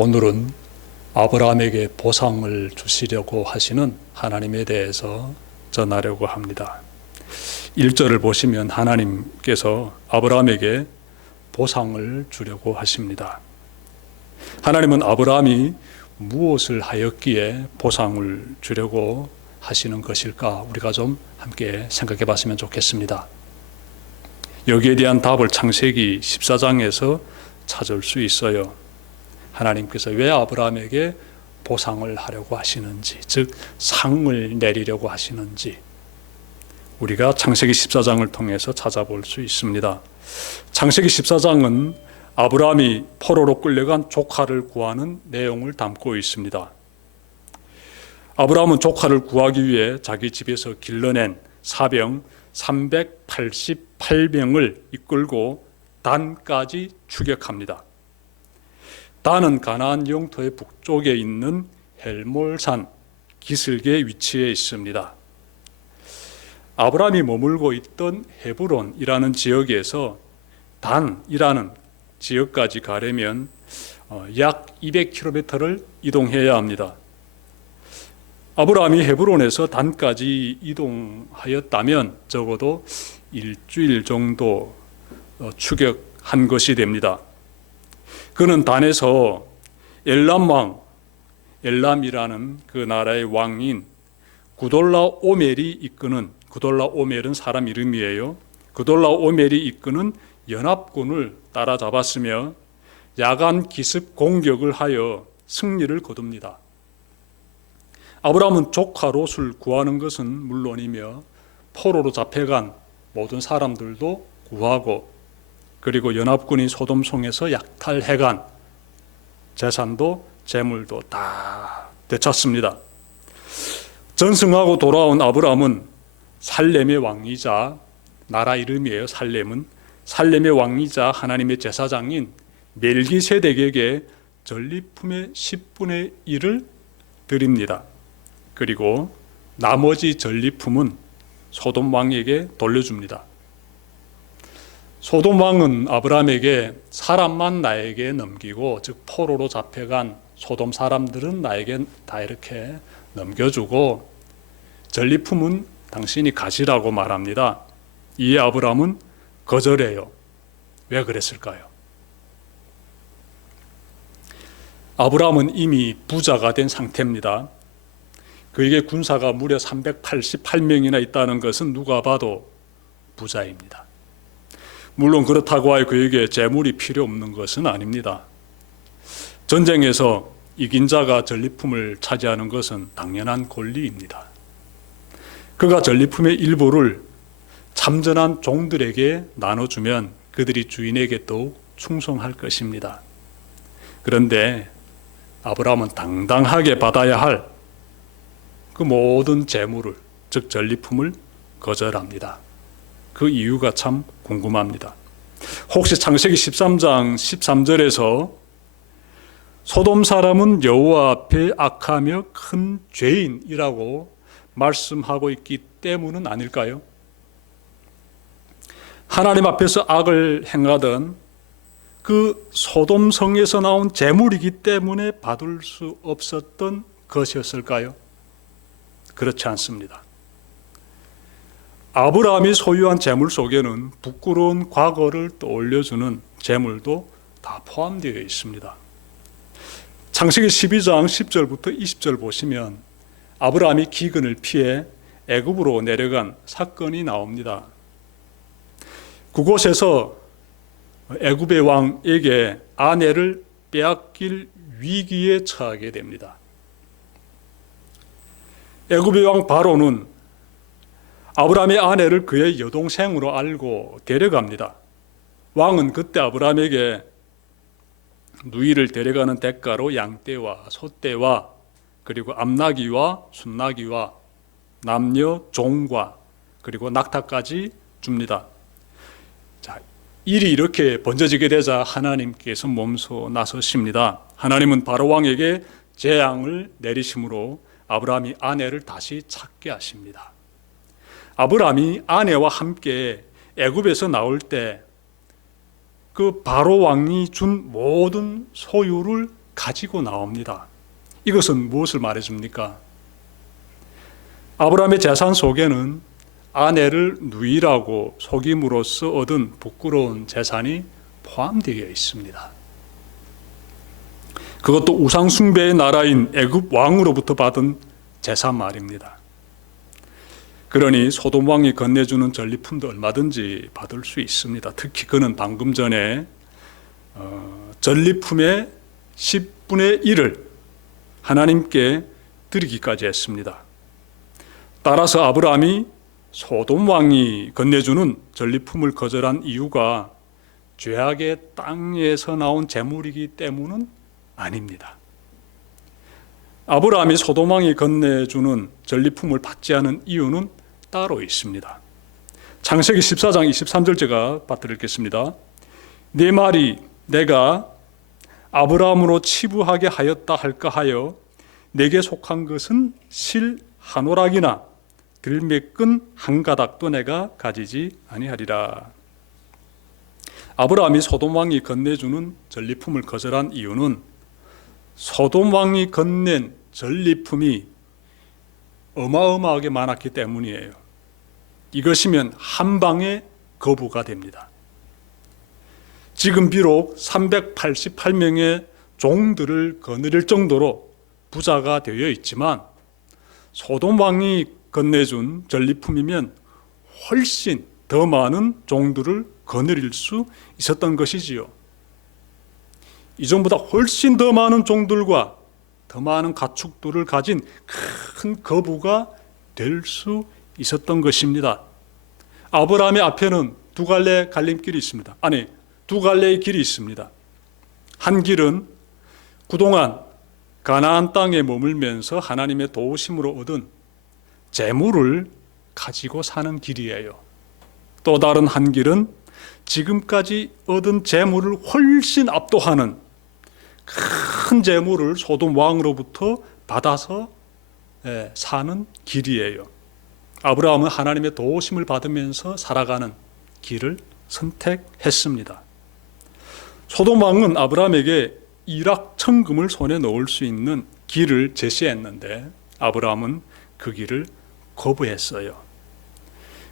오늘은 아브라함에게 보상을 주시려고 하시는 하나님에 대해서 전하려고 합니다. 1절을 보시면 하나님께서 아브라함에게 보상을 주려고 하십니다. 하나님은 아브라함이 무엇을 하였기에 보상을 주려고 하시는 것일까? 우리가 좀 함께 생각해 봤으면 좋겠습니다. 여기에 대한 답을 창세기 14장에서 찾을 수 있어요. 하나님께서 왜 아브라함에게 보상을 하려고 하시는지, 즉 상을 내리려고 하시는지 우리가 창세기 14장을 통해서 찾아볼 수 있습니다. 창세기 14장은 아브라함이 포로로 끌려간 조카를 구하는 내용을 담고 있습니다. 아브라함은 조카를 구하기 위해 자기 집에서 길러낸 사병 388명을 이끌고 단까지 추격합니다. 단은 가나안 영토의 북쪽에 있는 헬몰산 기슭의 위치에 있습니다. 아브라함이 머물고 있던 헤브론이라는 지역에서 단이라는 지역까지 가려면 약 200km를 이동해야 합니다. 아브라함이 헤브론에서 단까지 이동하였다면 적어도 일주일 정도 추격한 것이 됩니다. 그는 단에서 엘람이라는 그 나라의 왕인 구돌라오멜이 이끄는, 구돌라오멜은 사람 이름이에요. 구돌라오멜이 이끄는 연합군을 따라잡았으며 야간 기습 공격을 하여 승리를 거둡니다. 아브라함은 조카 롯을 구하는 것은 물론이며 포로로 잡혀간 모든 사람들도 구하고, 그리고 연합군이 소돔성에서 약탈해간 재산도 재물도 다 되찾습니다. 전승하고 돌아온 아브라함은 살렘의 왕이자, 나라 이름이에요. 살렘의 왕이자 하나님의 제사장인 멜기세덱에게 전리품의 10분의 1을 드립니다. 그리고 나머지 전리품은 소돔 왕에게 돌려줍니다. 소돔 왕은 아브라함에게 사람만 나에게 넘기고, 즉 포로로 잡혀간 소돔 사람들은 나에게 다 이렇게 넘겨주고 전리품은 당신이 가지라고 말합니다. 이에 아브라함은 거절해요. 왜 그랬을까요? 아브라함은 이미 부자가 된 상태입니다. 그에게 군사가 무려 388명이나 있다는 것은 누가 봐도 부자입니다. 물론 그렇다고 하여 그에게 재물이 필요 없는 것은 아닙니다. 전쟁에서 이긴 자가 전리품을 차지하는 것은 당연한 권리입니다. 그가 전리품의 일부를 참전한 종들에게 나눠주면 그들이 주인에게 더욱 충성할 것입니다. 그런데 아브라함은 당당하게 받아야 할 그 모든 재물을, 즉 전리품을 거절합니다. 그 이유가 참 궁금합니다. 혹시 창세기 13장 13절에서 소돔 사람은 여호와 앞에 악하며 큰 죄인이라고 말씀하고 있기 때문은 아닐까요? 하나님 앞에서 악을 행하던 그 소돔 성에서 나온 재물이기 때문에 받을 수 없었던 것이었을까요? 그렇지 않습니다. 아브라함이 소유한 재물 속에는 부끄러운 과거를 떠올려주는 재물도 다 포함되어 있습니다. 창세기 12장 10절부터 20절 보시면 아브라함이 기근을 피해 애굽으로 내려간 사건이 나옵니다. 그곳에서 애굽의 왕에게 아내를 빼앗길 위기에 처하게 됩니다. 애굽의 왕 바로는 아브라함의 아내를 그의 여동생으로 알고 데려갑니다. 왕은 그때 아브라함에게 누이를 데려가는 대가로 양떼와 소떼와 그리고 암나귀와 순나귀와 남녀 종과 그리고 낙타까지 줍니다. 자, 일이 이렇게 번져지게 되자 하나님께서 몸소 나서십니다. 하나님은 바로 왕에게 재앙을 내리심으로 아브라함이 아내를 다시 찾게 하십니다. 아브라함이 아내와 함께 애굽에서 나올 때 그 바로 왕이 준 모든 소유를 가지고 나옵니다. 이것은 무엇을 말해줍니까? 아브라함의 재산 속에는 아내를 누이라고 속임으로써 얻은 부끄러운 재산이 포함되어 있습니다. 그것도 우상숭배의 나라인 애굽 왕으로부터 받은 재산 말입니다. 그러니 소돔 왕이 건네주는 전리품도 얼마든지 받을 수 있습니다. 특히 그는 방금 전에 전리품의 10분의 1을 하나님께 드리기까지 했습니다. 따라서 아브라함이 소돔 왕이 건네주는 전리품을 거절한 이유가 죄악의 땅에서 나온 재물이기 때문은 아닙니다. 아브라함이 소돔 왕이 건네주는 전리품을 받지 않은 이유는 따로 있습니다. 창세기 14장 23절 제가 받들겠습니다. 네 말이 내가 아브라함으로 치부하게 하였다 할까 하여 내게 속한 것은 실 한 오락이나 들매끈 한 가닥도 내가 가지지 아니하리라. 아브라함이 소돔 왕이 건네주는 전리품을 거절한 이유는 소돔 왕이 건넨 전리품이 어마어마하게 많았기 때문이에요. 이것이면 한 방에 거부가 됩니다. 지금 비록 388명의 종들을 거느릴 정도로 부자가 되어 있지만 소돔 왕이 건네준 전리품이면 훨씬 더 많은 종들을 거느릴 수 있었던 것이지요. 이전보다 훨씬 더 많은 종들과 더 많은 가축들을 가진 큰 거부가 될 수 있었던 것입니다. 아브라함의 앞에는 두 갈래의 갈림길이 있습니다. 아니, 두 갈래의 길이 있습니다. 한 길은 그동안 가나안 땅에 머물면서 하나님의 도우심으로 얻은 재물을 가지고 사는 길이에요. 또 다른 한 길은 지금까지 얻은 재물을 훨씬 압도하는 큰 재물을 소돔 왕으로부터 받아서 사는 길이에요. 아브라함은 하나님의 도우심을 받으면서 살아가는 길을 선택했습니다. 소돔 왕은 아브라함에게 일확천금을 손에 넣을 수 있는 길을 제시했는데 아브라함은 그 길을 거부했어요.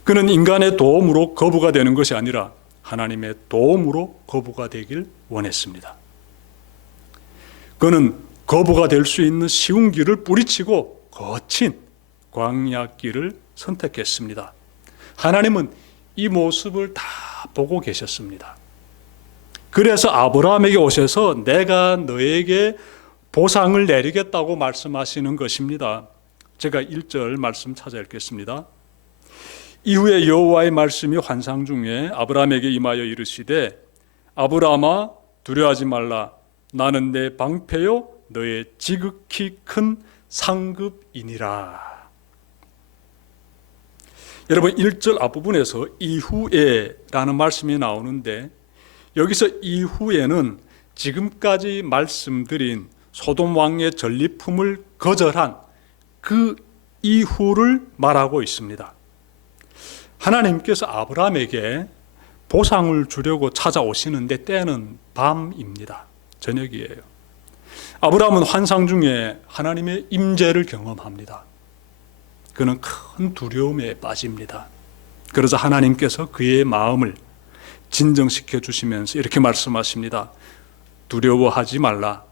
그는 인간의 도움으로 거부가 되는 것이 아니라 하나님의 도움으로 거부가 되길 원했습니다. 그는 거부가 될 수 있는 쉬운 길을 뿌리치고 거친 광야길을 선택했습니다. 하나님은 이 모습을 다 보고 계셨습니다. 그래서 아브라함에게 오셔서 내가 너에게 보상을 내리겠다고 말씀하시는 것입니다. 제가 1절 말씀 찾아 읽겠습니다. 이후에 여호와의 말씀이 환상 중에 아브라함에게 임하여 이르시되 아브라함아 두려워하지 말라. 나는 내 방패요 너의 지극히 큰 상급이니라. 여러분 1절 앞부분에서 이후에 라는 말씀이 나오는데 여기서 이후에는 지금까지 말씀드린 소돔 왕의 전리품을 거절한 그 이후를 말하고 있습니다. 하나님께서 아브라함에게 보상을 주려고 찾아오시는데 때는 밤입니다. 저녁이에요. 아브라함은 환상 중에 하나님의 임재를 경험합니다. 그는 큰 두려움에 빠집니다. 그래서 하나님께서 그의 마음을 진정시켜 주시면서 이렇게 말씀하십니다. 두려워하지 말라.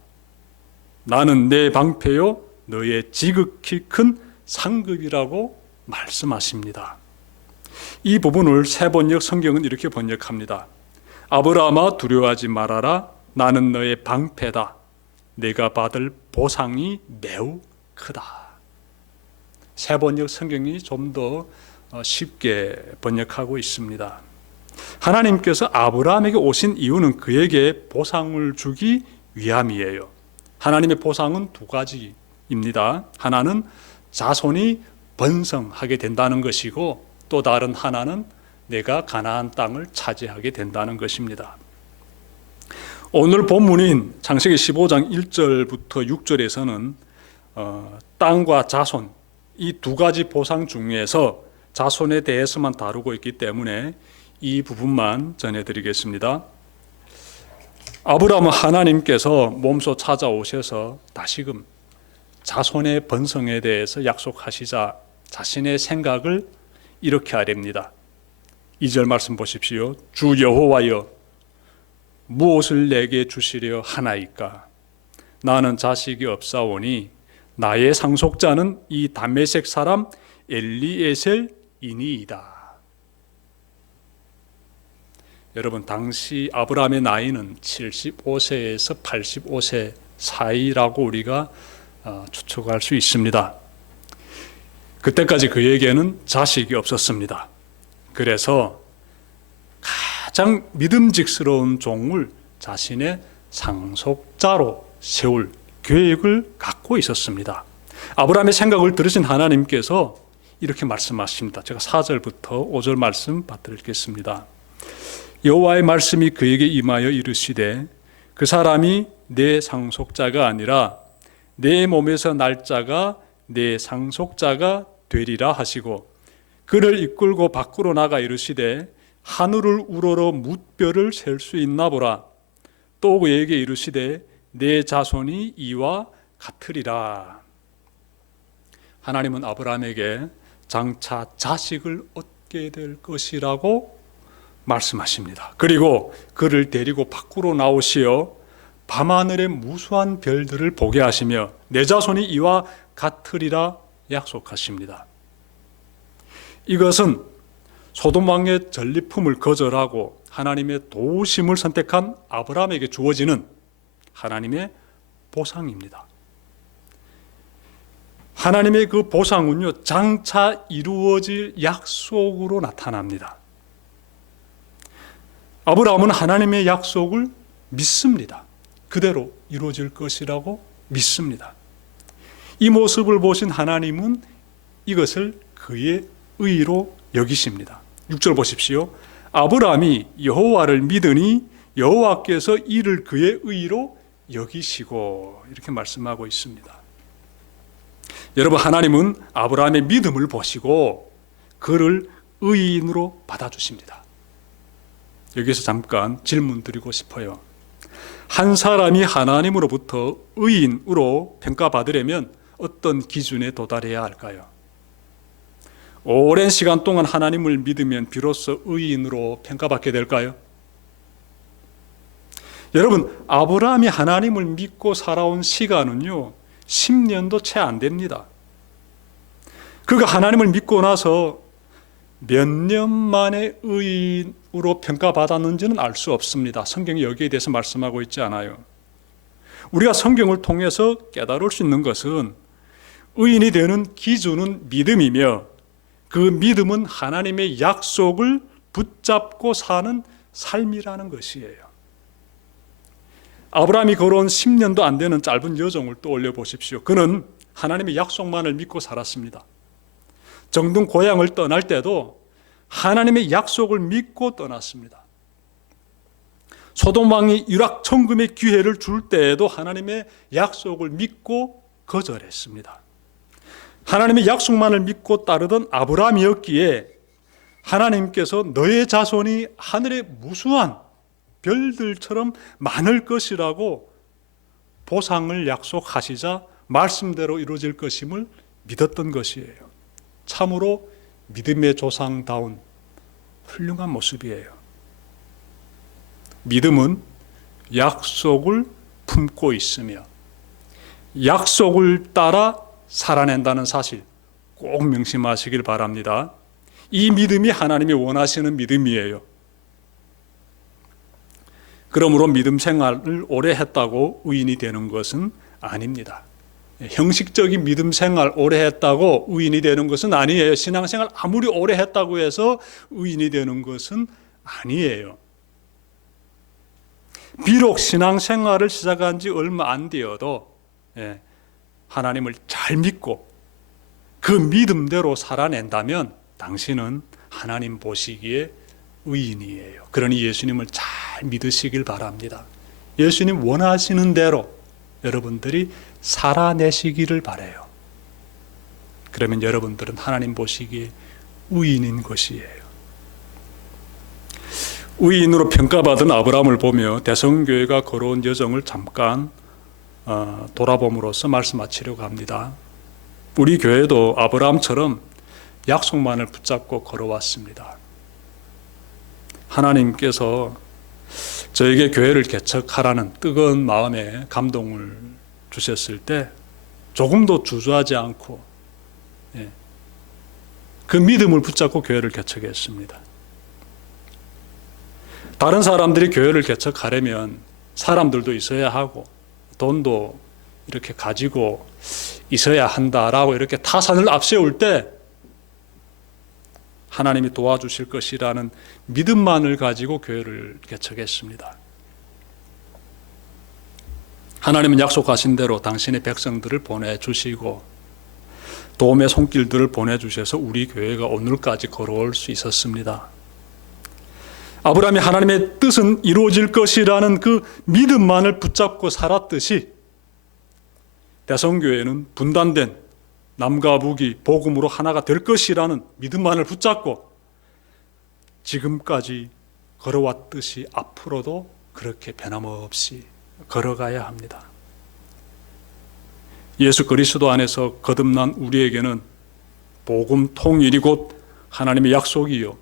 나는 내 방패요 너의 지극히 큰 상급이라고 말씀하십니다. 이 부분을 새 번역 성경은 이렇게 번역합니다. 아브라함아 두려워하지 말아라. 나는 너의 방패다. 내가 받을 보상이 매우 크다. 새 번역 성경이 좀 더 쉽게 번역하고 있습니다. 하나님께서 아브라함에게 오신 이유는 그에게 보상을 주기 위함이에요. 하나님의 보상은 두 가지입니다. 하나는 자손이 번성하게 된다는 것이고 또 다른 하나는 내가 가나안 땅을 차지하게 된다는 것입니다. 오늘 본문인 창세기 15장 1절부터 6절에서는 땅과 자손 이 두 가지 보상 중에서 자손에 대해서만 다루고 있기 때문에 이 부분만 전해드리겠습니다. 아브라함은 하나님께서 몸소 찾아오셔서 다시금 자손의 번성에 대해서 약속하시자 자신의 생각을 이렇게 아뢰입니다. 2절 말씀 보십시오. 주 여호와여, 무엇을 내게 주시려 하나이까? 나는 자식이 없사오니 나의 상속자는 이 다메섹 사람 엘리에셀이니이다. 여러분, 당시 아브라함의 나이는 75세에서 85세 사이라고 우리가 추측할 수 있습니다. 그때까지 그에게는 자식이 없었습니다. 그래서 가장 믿음직스러운 종을 자신의 상속자로 세울 계획을 갖고 있었습니다. 아브라함의 생각을 들으신 하나님께서 이렇게 말씀하십니다. 제가 4절부터 5절 말씀 받들겠습니다. 여호와의 말씀이 그에게 임하여 이르시되 그 사람이 내 상속자가 아니라 내 몸에서 날 자가 내 상속자가 되리라 하시고 그를 이끌고 밖으로 나가 이르시되 하늘을 우러러 뭇별을 셀 수 있나 보라. 또 그에게 이르시되 내 자손이 이와 같으리라. 하나님은 아브라함에게 장차 자식을 얻게 될 것이라고 말씀하십니다. 그리고 그를 데리고 밖으로 나오시어 밤하늘의 무수한 별들을 보게 하시며 내 자손이 이와 같으리라 약속하십니다. 이것은 소돔 왕의 전리품을 거절하고 하나님의 도우심을 선택한 아브라함에게 주어지는 하나님의 보상입니다. 하나님의 그 보상은요, 장차 이루어질 약속으로 나타납니다. 아브라함은 하나님의 약속을 믿습니다. 그대로 이루어질 것이라고 믿습니다. 이 모습을 보신 하나님은 이것을 그의 의로 여기십니다. 6절 보십시오. 아브라함이 여호와를 믿으니 여호와께서 이를 그의 의로 여기시고, 이렇게 말씀하고 있습니다. 여러분, 하나님은 아브라함의 믿음을 보시고 그를 의인으로 받아주십니다. 여기서 잠깐 질문 드리고 싶어요. 한 사람이 하나님으로부터 의인으로 평가받으려면 어떤 기준에 도달해야 할까요? 오랜 시간 동안 하나님을 믿으면 비로소 의인으로 평가받게 될까요? 여러분, 아브라함이 하나님을 믿고 살아온 시간은요, 10년도 채 안 됩니다. 그가 하나님을 믿고 나서 몇 년 만에 의인으로 평가받았는지는 알 수 없습니다. 성경이 여기에 대해서 말씀하고 있지 않아요. 우리가 성경을 통해서 깨달을 수 있는 것은 의인이 되는 기준은 믿음이며 그 믿음은 하나님의 약속을 붙잡고 사는 삶이라는 것이에요. 아브라함이 걸어온 10년도 안 되는 짧은 여정을 떠올려 보십시오. 그는 하나님의 약속만을 믿고 살았습니다. 정든 고향을 떠날 때도 하나님의 약속을 믿고 떠났습니다. 소돔 왕이 유락천금의 기회를 줄 때에도 하나님의 약속을 믿고 거절했습니다. 하나님의 약속만을 믿고 따르던 아브라함이었기에 하나님께서 너의 자손이 하늘의 무수한 별들처럼 많을 것이라고 보상을 약속하시자 말씀대로 이루어질 것임을 믿었던 것이에요. 참으로 믿음의 조상다운 훌륭한 모습이에요. 믿음은 약속을 품고 있으며 약속을 따라 살아낸다는 사실 꼭 명심하시길 바랍니다. 이 믿음이 하나님이 원하시는 믿음이에요. 그러므로 믿음 생활을 오래 했다고 의인이 되는 것은 아닙니다. 형식적인 믿음 생활 오래 했다고 의인이 되는 것은 아니에요. 신앙생활 아무리 오래 했다고 해서 의인이 되는 것은 아니에요. 비록 신앙생활을 시작한 지 얼마 안 되어도 하나님을 잘 믿고 그 믿음대로 살아낸다면 당신은 하나님 보시기에 의인이에요. 그러니 예수님을 잘 믿으시길 바랍니다. 예수님 원하시는 대로 여러분들이 살아내시기를 바라요. 그러면 여러분들은 하나님 보시기에 의인인 것이에요. 의인으로 평가받은 아브라함을 보며 대성교회가 걸어온 여정을 잠깐 돌아봄으로써 말씀 마치려고 합니다. 우리 교회도 아브라함처럼 약속만을 붙잡고 걸어왔습니다. 하나님께서 저에게 교회를 개척하라는 뜨거운 마음에 감동을 주셨을 때 조금도 주저하지 않고 그 믿음을 붙잡고 교회를 개척했습니다. 다른 사람들이 교회를 개척하려면 사람들도 있어야 하고 돈도 이렇게 가지고 있어야 한다라고 이렇게 타산을 앞세울 때 하나님이 도와주실 것이라는 믿음만을 가지고 교회를 개척했습니다. 하나님은 약속하신 대로 당신의 백성들을 보내주시고 도움의 손길들을 보내주셔서 우리 교회가 오늘까지 걸어올 수 있었습니다. 아브라함이 하나님의 뜻은 이루어질 것이라는 그 믿음만을 붙잡고 살았듯이 대성교회는 분단된 남과 북이 복음으로 하나가 될 것이라는 믿음만을 붙잡고 지금까지 걸어왔듯이 앞으로도 그렇게 변함없이 걸어가야 합니다. 예수 그리스도 안에서 거듭난 우리에게는 복음 통일이 곧 하나님의 약속이요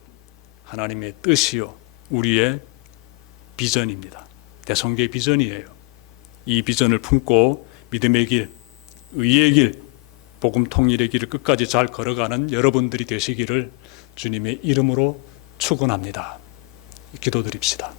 하나님의 뜻이요 우리의 비전입니다. 대성교의 비전이에요. 이 비전을 품고 믿음의 길, 의의 길, 복음 통일의 길을 끝까지 잘 걸어가는 여러분들이 되시기를 주님의 이름으로 축원합니다. 기도드립시다.